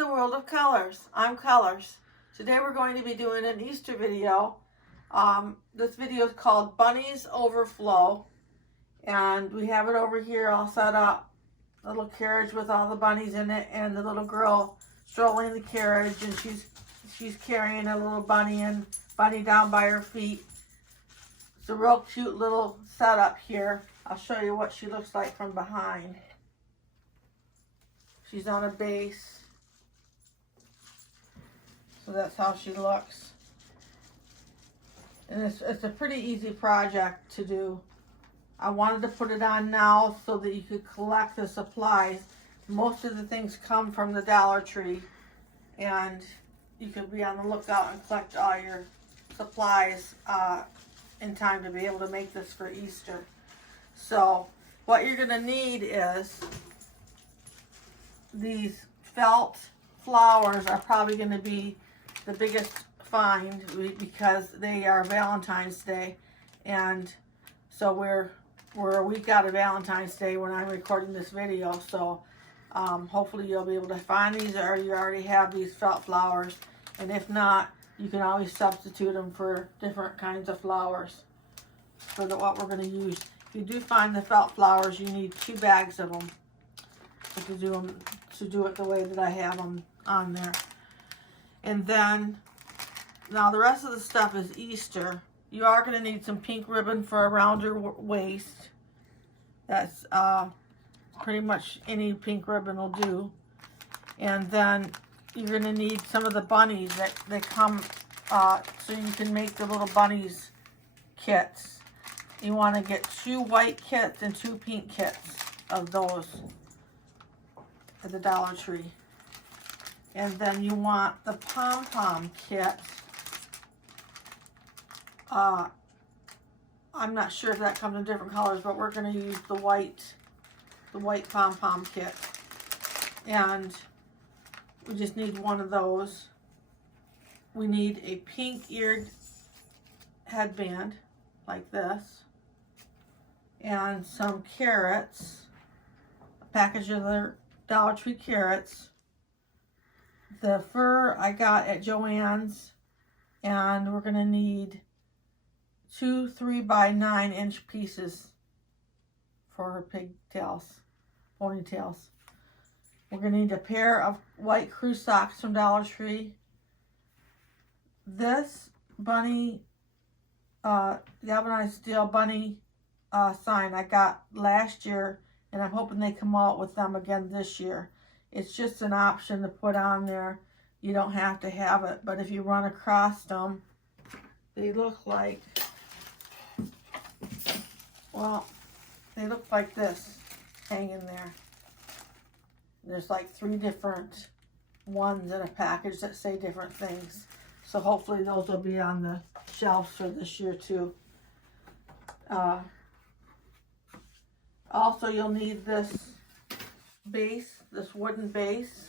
the world of colors. I'm Colors. Today we're going to be doing an Easter video. This video is called Bunnies Overflow, and we have it over here all set up. A little carriage with all the bunnies in it, and the little girl strolling the carriage, and she's carrying a little bunny down by her feet. It's a real cute little setup here. I'll show you what she looks like from behind. She's on a base, so that's how she looks. And it's a pretty easy project to do. I wanted to put it on now so that you could collect the supplies. Most of the things come from the Dollar Tree, and you could be on the lookout and collect all your supplies in time to be able to make this for Easter. So what you're going to need is these felt flowers. Are probably going to be the biggest find because they are Valentine's Day, and so we're a week out of Valentine's Day when I'm recording this video. So hopefully you'll be able to find these, or you already have these felt flowers, and if not, you can always substitute them for different kinds of flowers for what we're going to use. If you do find the felt flowers, you need 2 bags of them to do it the way that I have them on there. And then, now the rest of the stuff is Easter. You are going to need some pink ribbon for around your waist. That's pretty much any pink ribbon will do. And then you're going to need some of the bunnies that come so you can make the little bunnies kits. You want to get 2 white kits and 2 pink kits of those at the Dollar Tree. And then you want the pom-pom kit. I'm not sure if that comes in different colors, but we're going to use the white pom-pom kit. And we just need 1 of those. We need a pink-eared headband like this, and some carrots, a package of the Dollar Tree carrots. The fur I got at Joann's, and we're going to need 2 3x9-inch pieces for her ponytails. We're going to need a pair of white crew socks from Dollar Tree. This bunny, galvanized steel bunny sign I got last year, and I'm hoping they come out with them again this year. It's just an option to put on there. You don't have to have it, but if you run across them, they look like, well, they look like this hanging there. There's like 3 different ones in a package that say different things. So hopefully those will be on the shelves for this year too. Also, you'll need this base, this wooden base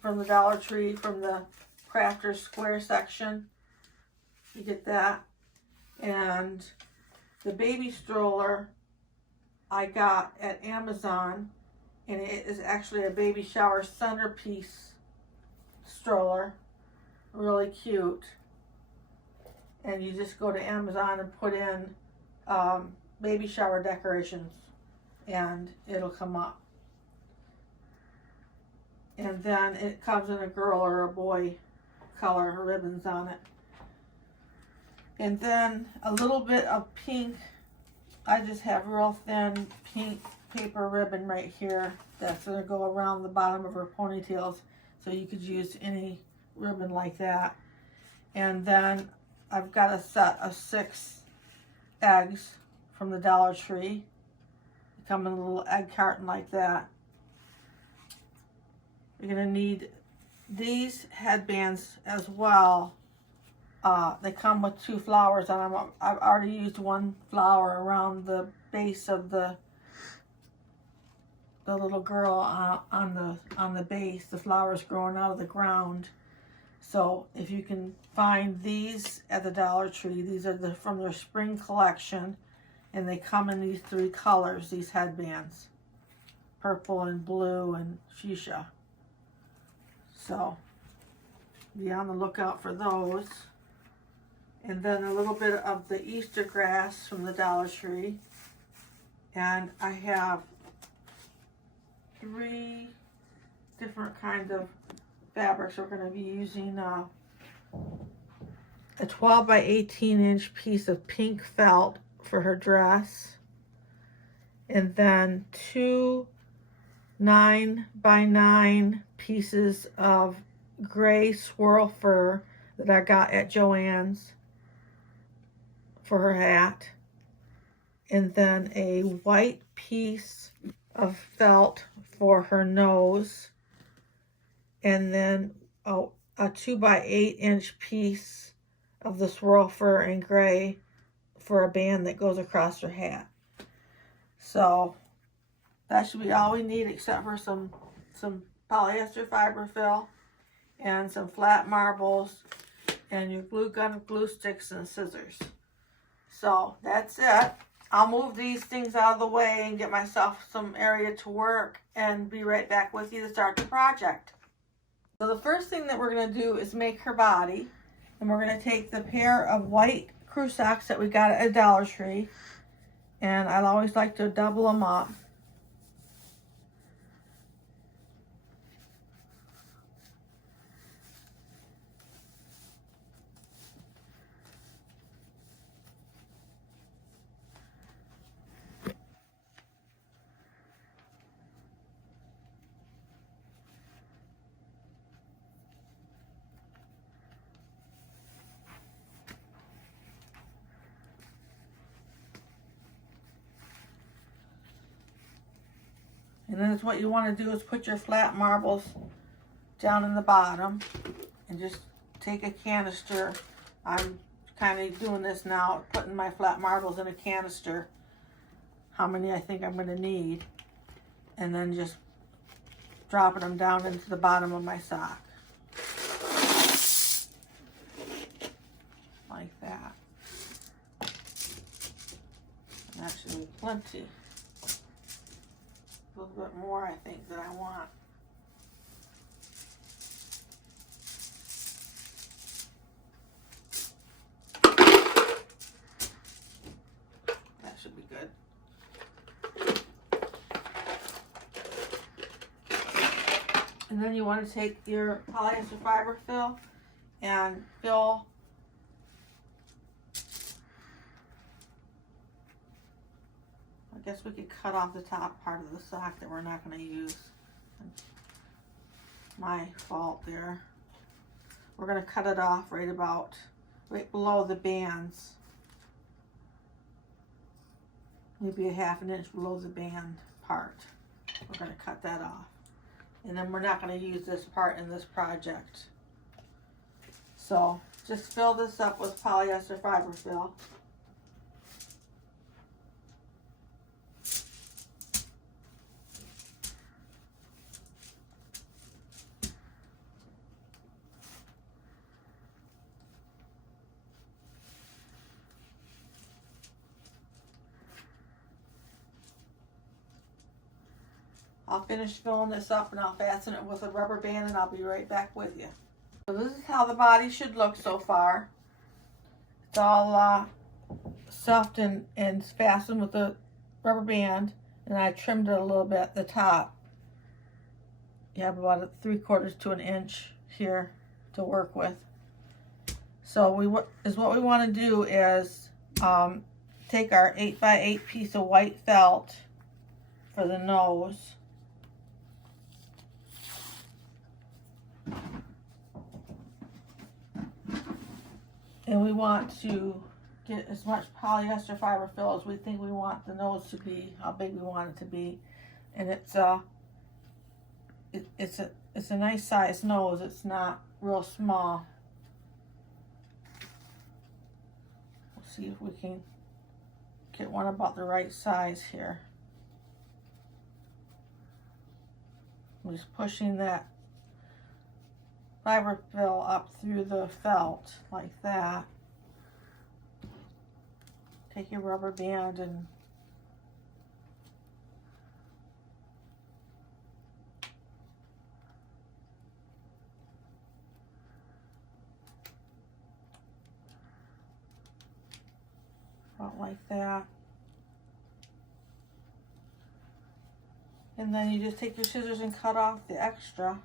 from the Dollar Tree, from the Crafters Square section. You get that. And the baby stroller I got at Amazon, and it is actually a baby shower centerpiece stroller. Really cute. And you just go to Amazon and put in baby shower decorations, and it'll come up. And then it comes in a girl or a boy color ribbons on it. And then a little bit of pink. I just have real thin pink paper ribbon right here that's going to go around the bottom of her ponytails, so you could use any ribbon like that. And then I've got a set of 6 eggs from the Dollar Tree. They come in a little egg carton like that. You're going to need these headbands as well. They come with 2 flowers on them. I've already used 1 flower around the base of the little girl on the base. The flowers growing out of the ground. So if you can find these at the Dollar Tree, these are from their spring collection, and they come in these 3 colors, these headbands. Purple and blue and fuchsia. So be on the lookout for those. And then a little bit of the Easter grass from the Dollar Tree. And I have 3 different kinds of fabrics. We're going to be using a 12 by 18 inch piece of pink felt for her dress. And then 2 9 by 9 pieces of gray swirl fur that I got at Joann's for her hat. And then a white piece of felt for her nose. And then a 2 by 8 inch piece of the swirl fur in gray for a band that goes across her hat. So that should be all we need, except for some polyester fiber fill and some flat marbles and your glue gun, glue sticks, and scissors. So that's it. I'll move these things out of the way and get myself some area to work and be right back with you to start the project. So the first thing that we're going to do is make her body. And we're going to take the pair of white crew socks that we got at Dollar Tree. And I always like to double them up. And then what you want to do is put your flat marbles down in the bottom and just take a canister. I'm kind of doing this now, putting my flat marbles in a canister, how many I think I'm going to need, and then just dropping them down into the bottom of my sock. Like that. And that should be plenty. A little bit more, I think, that I want. That should be good. And then you want to take your polyester fiber fill and fill I guess we could cut off the top part of the sock that we're not going to use. My fault there. We're going to cut it off right below the bands. Maybe a ½ an inch below the band part. We're going to cut that off. And then we're not going to use this part in this project. So just fill this up with polyester fiber fill. I'll finish filling this up and I'll fasten it with a rubber band and I'll be right back with you. So this is how the body should look so far. It's all stuffed and fastened with a rubber band, and I trimmed it a little bit at the top. You have about 3/4 to an inch here to work with. So what we want to do is take our 8 by 8 piece of white felt for the nose. And we want to get as much polyester fiber fill as we think we want the nose to be, how big we want it to be. And it's a nice size nose. It's not real small. We'll see if we can get one about the right size here. I'm just pushing that fiber fill up through the felt like that. Take your rubber band and about like that. And then you just take your scissors and cut off the extra.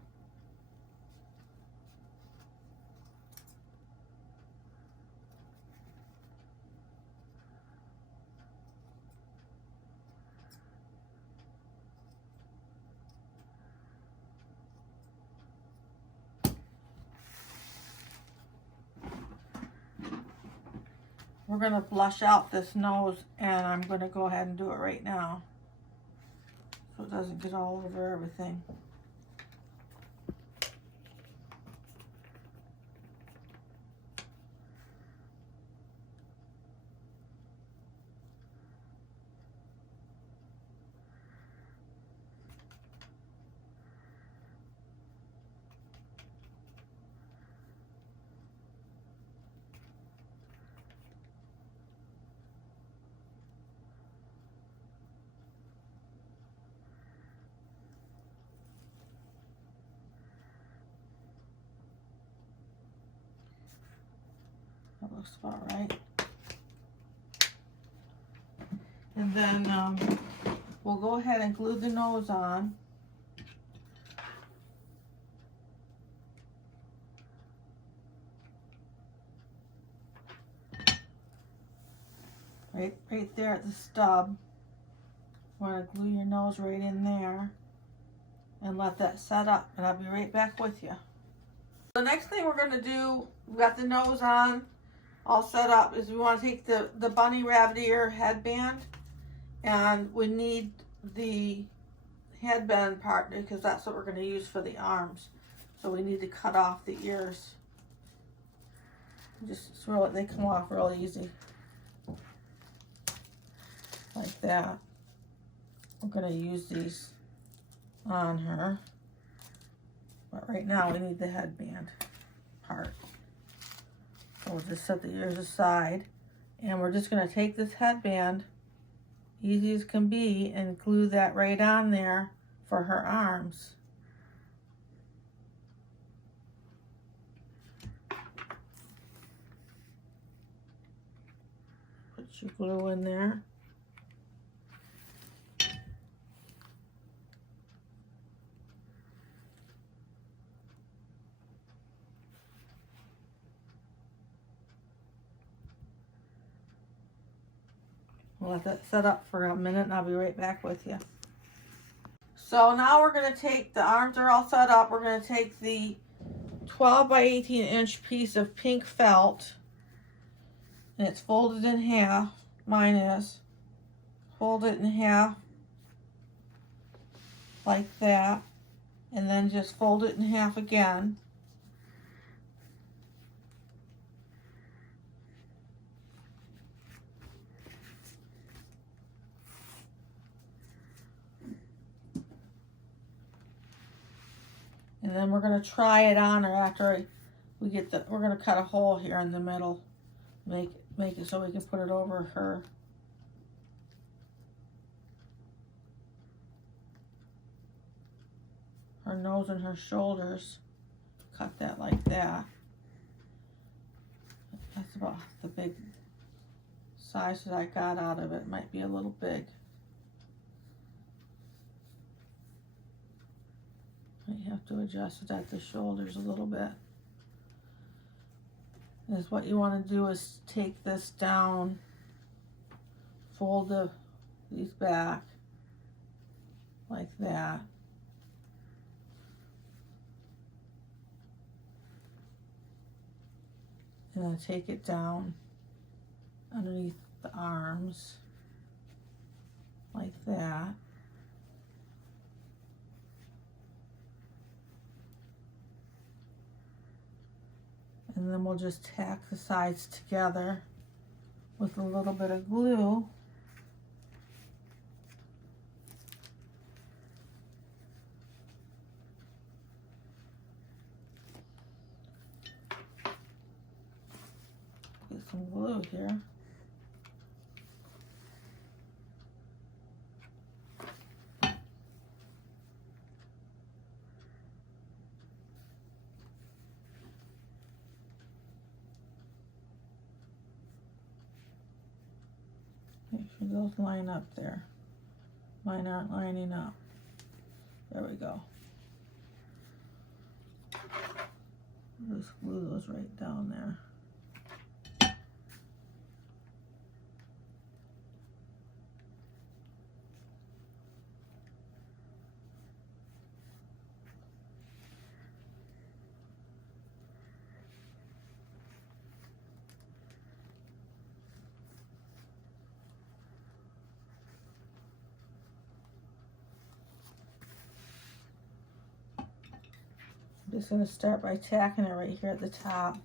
We're going to blush out this nose, and I'm going to go ahead and do it right now so it doesn't get all over everything. That looks about right. And then we'll go ahead and glue the nose on. Right there at the stub. You want to glue your nose right in there and let that set up, and I'll be right back with you. The next thing we're going to do, we've got the nose on, all set up, is we want to take the bunny rabbit ear headband, and we need the headband part because that's what we're going to use for the arms. So we need to cut off the ears. They come off real easy. Like that. We're going to use these on her. But right now we need the headband part. So we'll just set the ears aside. And we're just going to take this headband, easy as can be, and glue that right on there for her arms. Put your glue in there. We'll let that set up for a minute and I'll be right back with you. So now we're going to take, the arms are all set up, we're going to take the 12 by 18 inch piece of pink felt, and it's folded in half, mine is. Fold it in half like that, and then just fold it in half again. And then we're going to try it on her after we get we're going to cut a hole here in the middle. Make it so we can put it over her nose and her shoulders. Cut that like that. That's about the big size that I got out of it. Might be a little big. You have to adjust it at the shoulders a little bit. And what you want to do is take this down, fold these back like that. And then take it down underneath the arms like that. And then we'll just tack the sides together with a little bit of glue. Get some glue here. Make sure those line up there. Mine aren't lining up. There we go. Just glue those right down there. I'm just going to start by tacking it right here at the top.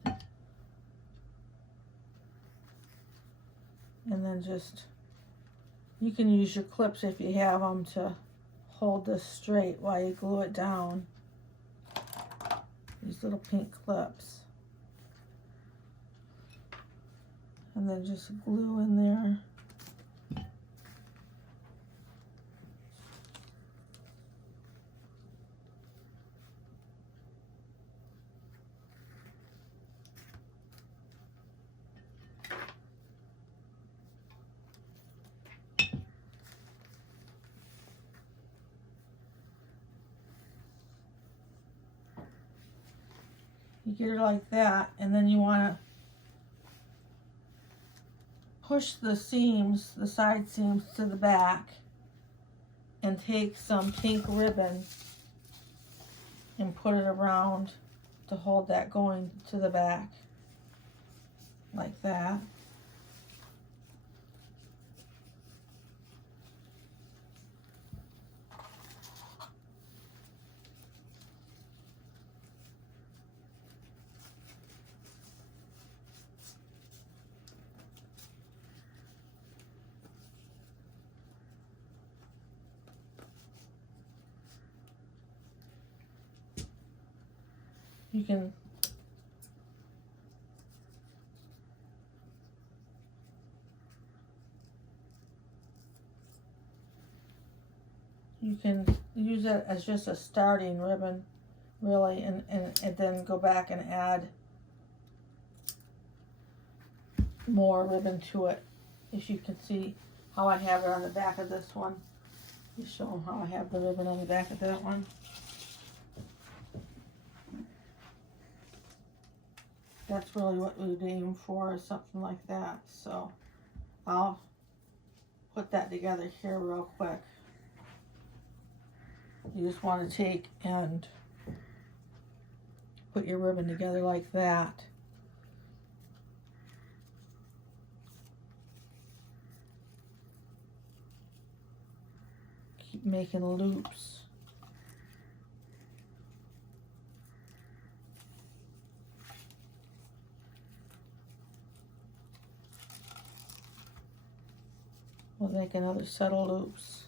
And then just, you can use your clips if you have them to hold this straight while you glue it down. These little pink clips. And then just glue in there. You get it like that, and then you want to push the seams, the side seams to the back, and take some pink ribbon and put it around to hold that going to the back, like that. You can use it as just a starting ribbon, really, and then go back and add more ribbon to it. If you can see how I have it on the back of this one. You show them how I have the ribbon on the back of that one. That's really what we'd aim for, is something like that. So I'll put that together here real quick. You just want to take and put your ribbon together like that. Keep making loops. We'll make another set of loops.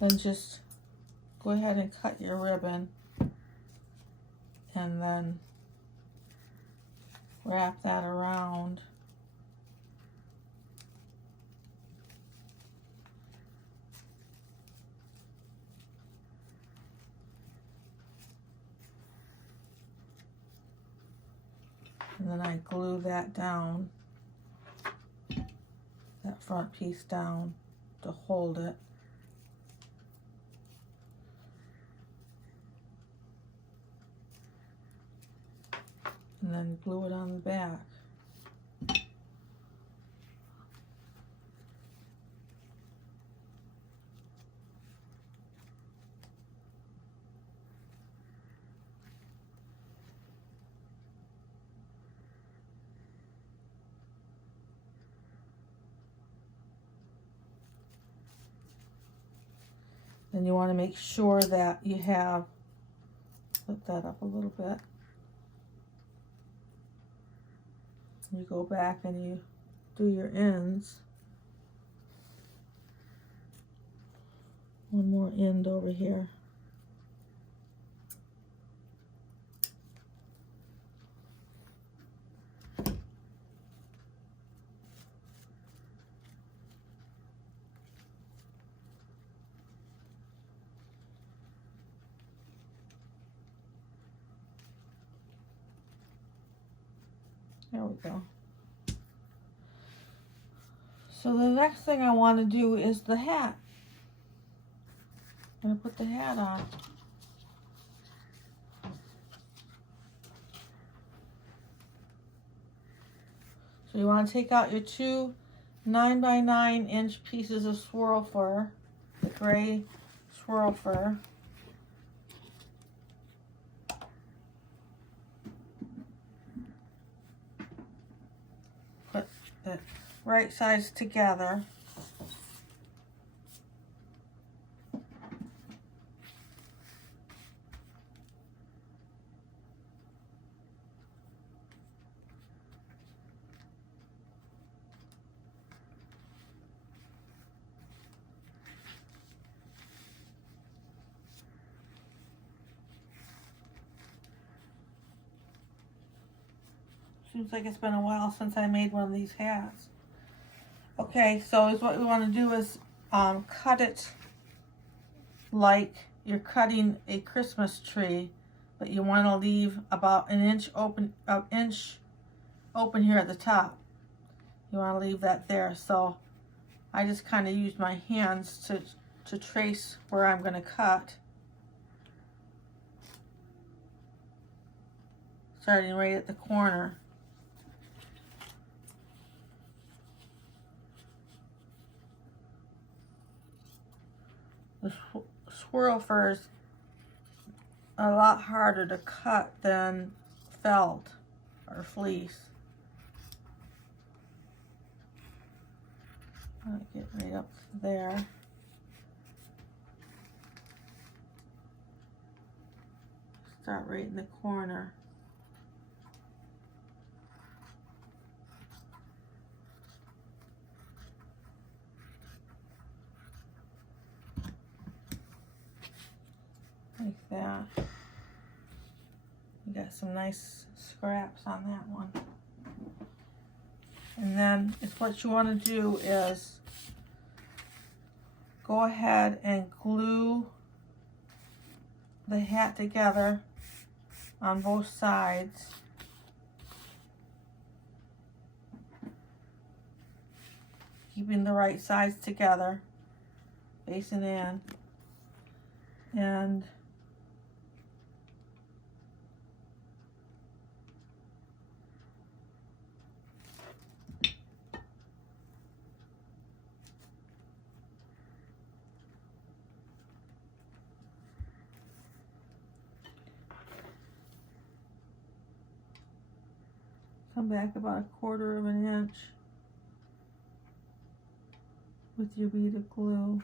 Then just go ahead and cut your ribbon and then wrap that around. And then I glue that down, that front piece down to hold it. And then glue it on the back. Then you want to make sure that you have, flip that up a little bit. You go back and you do your ends. One more end over here. There we go. So the next thing I want to do is the hat. I'm going to put the hat on. So you want to take out your two 9x9" pieces of swirl fur, the gray swirl fur. Put the right sides together. Seems like it's been a while since I made one of these hats. Okay, so what we want to do is cut it like you're cutting a Christmas tree, but you want to leave about an inch open here at the top. You want to leave that there. So I just kind of use my hands to trace where I'm going to cut. Starting right at the corner. The swirl fur is a lot harder to cut than felt or fleece. I'll get right up there. Start right in the corner. Like that. You got some nice scraps on that one. And then what you want to do is go ahead and glue the hat together on both sides. Keeping the right sides together, facing in. And come back about 1/4 of an inch with your bead of glue.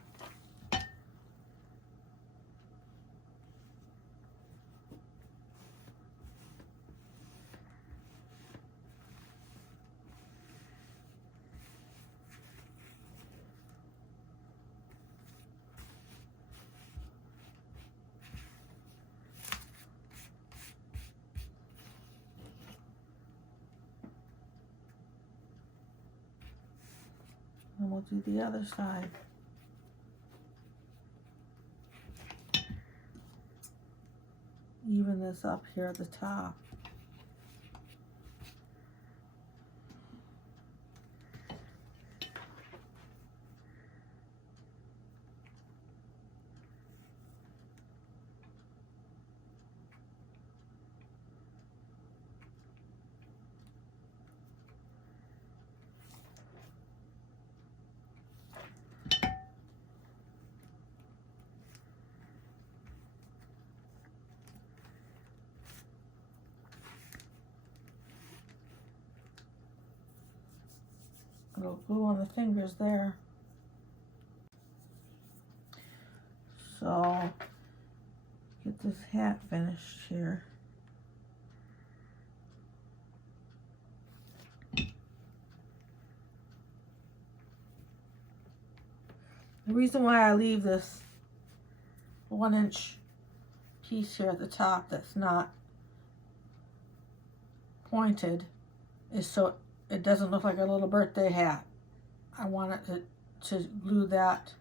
And we'll do the other side. Even this up here at the top. A little glue on the fingers there. So, get this hat finished here. The reason why I leave this 1-inch piece here at the top that's not pointed is so it doesn't look like a little birthday hat. I want it to glue that.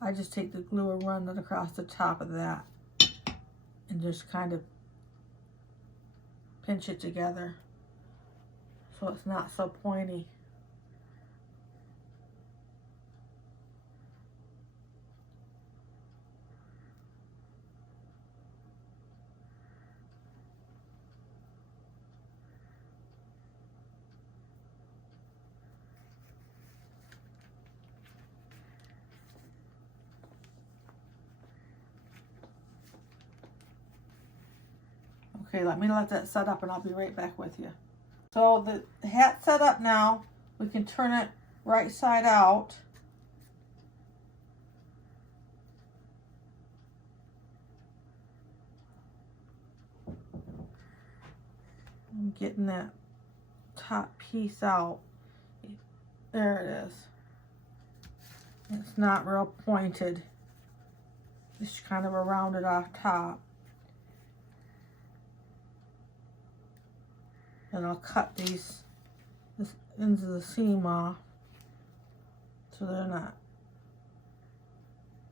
I just take the glue and run it across the top of that and just kind of pinch it together. so it's not so pointy. Okay, let me let that set up and I'll be right back with you. So the hat's set up now. We can turn it right side out. I'm getting that top piece out. There it is. It's not real pointed. It's kind of a rounded off top. And I'll cut this ends of the seam off so they're not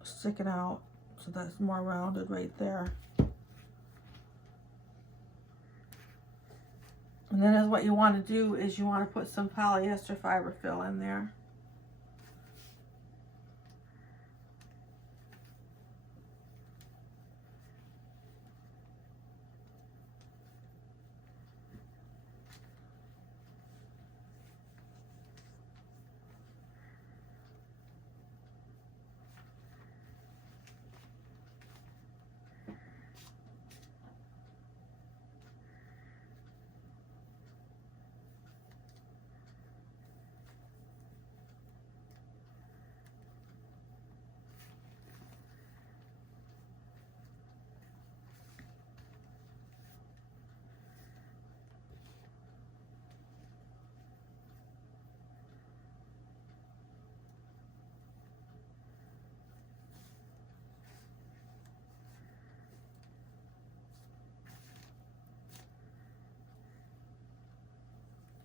sticking out. So that's more rounded right there. And then what you want to do is you want to put some polyester fiber fill in there.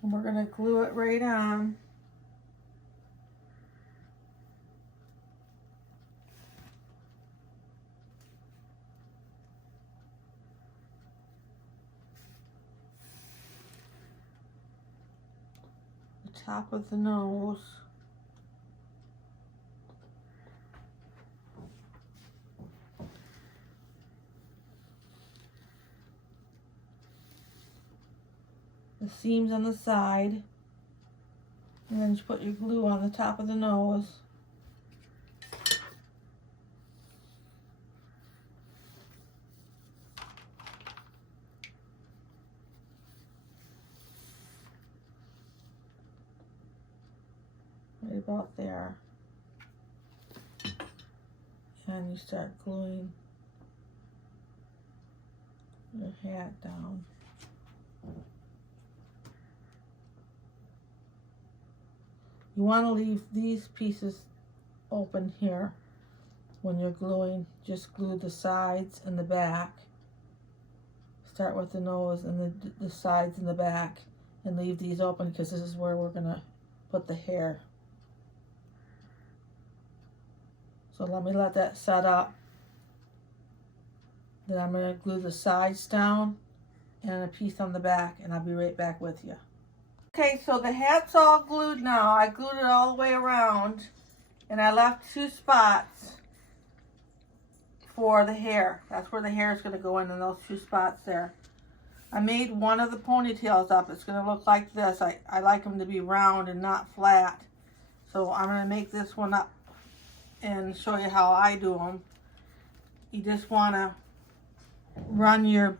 And we're going to glue it right on. The top of the nose. The seams on the side, and then you put your glue on the top of the nose. Right about there. And you start gluing your hat down. You want to leave these pieces open here when you're gluing. Just glue the sides and the back. Start with the nose and the sides and the back, and leave these open because this is where we're going to put the hair. So let me let that set up. Then I'm going to glue the sides down and a piece on the back, and I'll be right back with you. Okay, so the hat's all glued now. I glued it all the way around, and I left 2 spots for the hair. That's where the hair is going to go in those 2 spots there. I made one of the ponytails up. It's going to look like this. I like them to be round and not flat. So I'm going to make this one up and show you how I do them. You just want to run your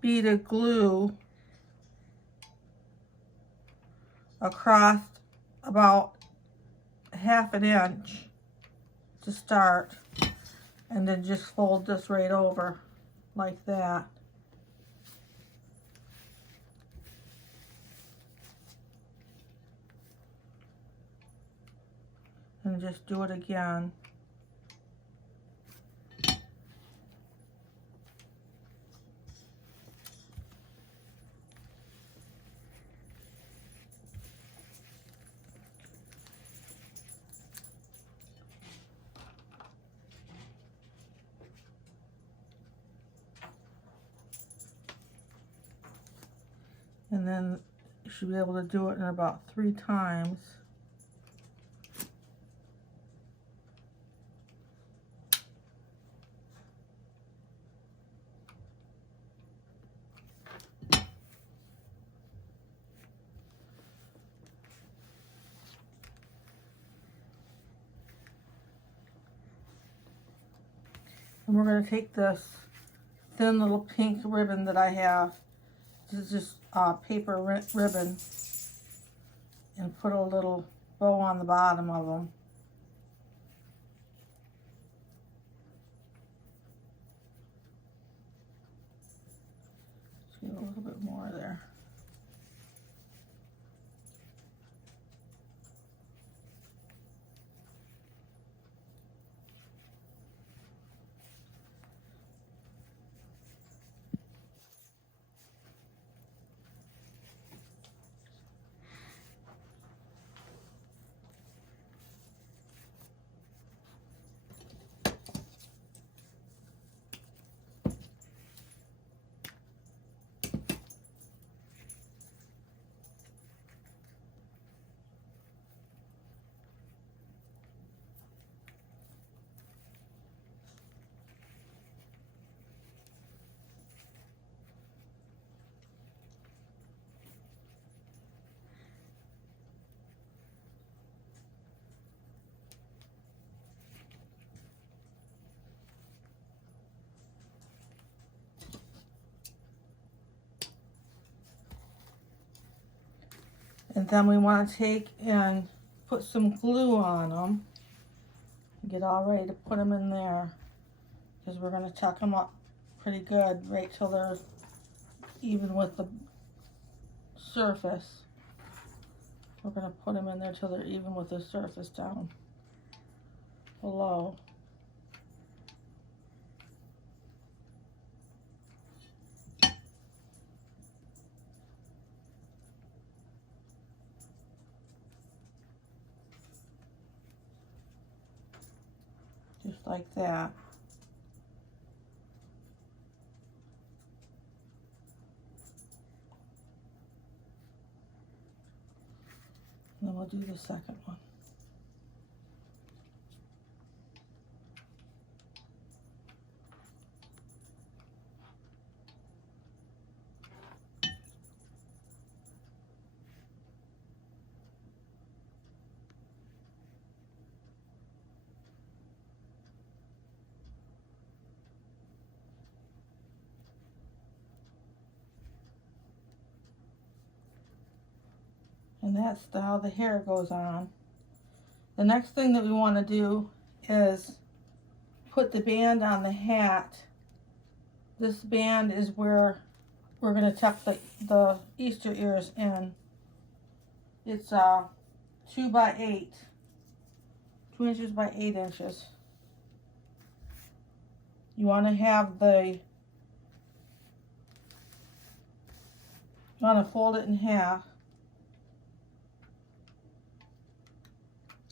bead of glue across about 1/2 inch to start, and then just fold this right over like that. And just do it again. And then should be able to do it in about 3 times. And we're going to take this thin little pink ribbon that I have, this is just paper ribbon, and put a little bow on the bottom of them. Just get a little bit more there. And then we want to take and put some glue on them. Get all ready to put them in there, because we're going to tuck them up pretty good right till they're even with the surface. We're going to put them in there till they're even with the surface down below. Just like that. And then we'll do the second one. And that's how the hair goes on. The next thing that we want to do is put the band on the hat. This band is where we're going to tuck the Easter ears in. It's 2 by 8, 2 inches by 8 inches. You want to have you want to fold it in half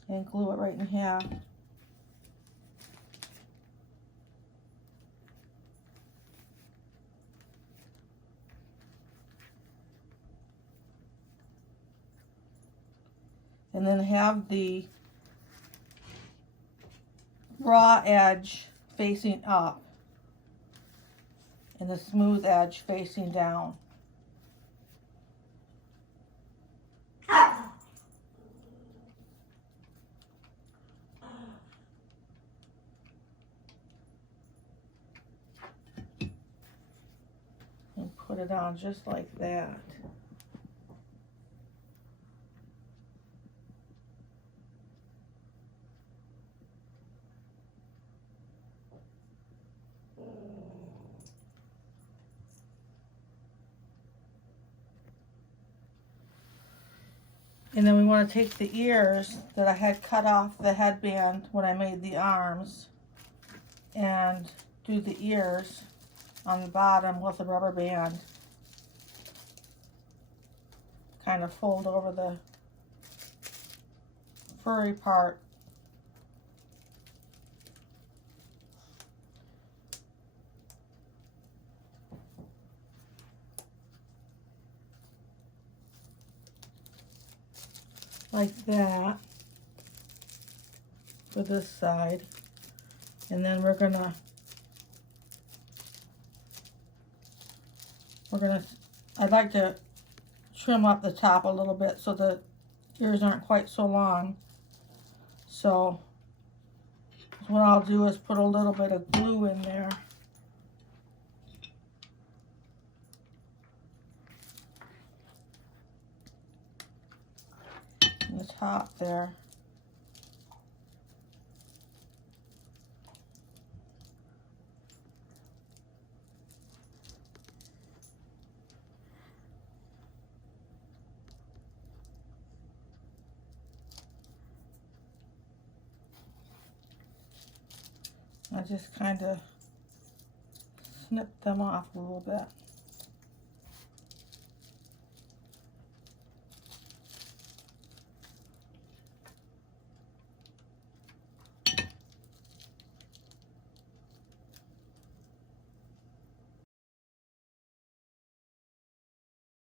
and glue it right in half. And then have the raw edge facing up and the smooth edge facing down. And put it on just like that. And then we want to take the ears that I had cut off the headband when I made the arms and do the ears on the bottom with a rubber band. Kind of fold over the furry part. like that for this side. And then I'd like to trim up the top a little bit so the ears aren't quite so long. So what I'll do is put a little bit of glue in there. In the top there. I just kind of snip them off a little bit.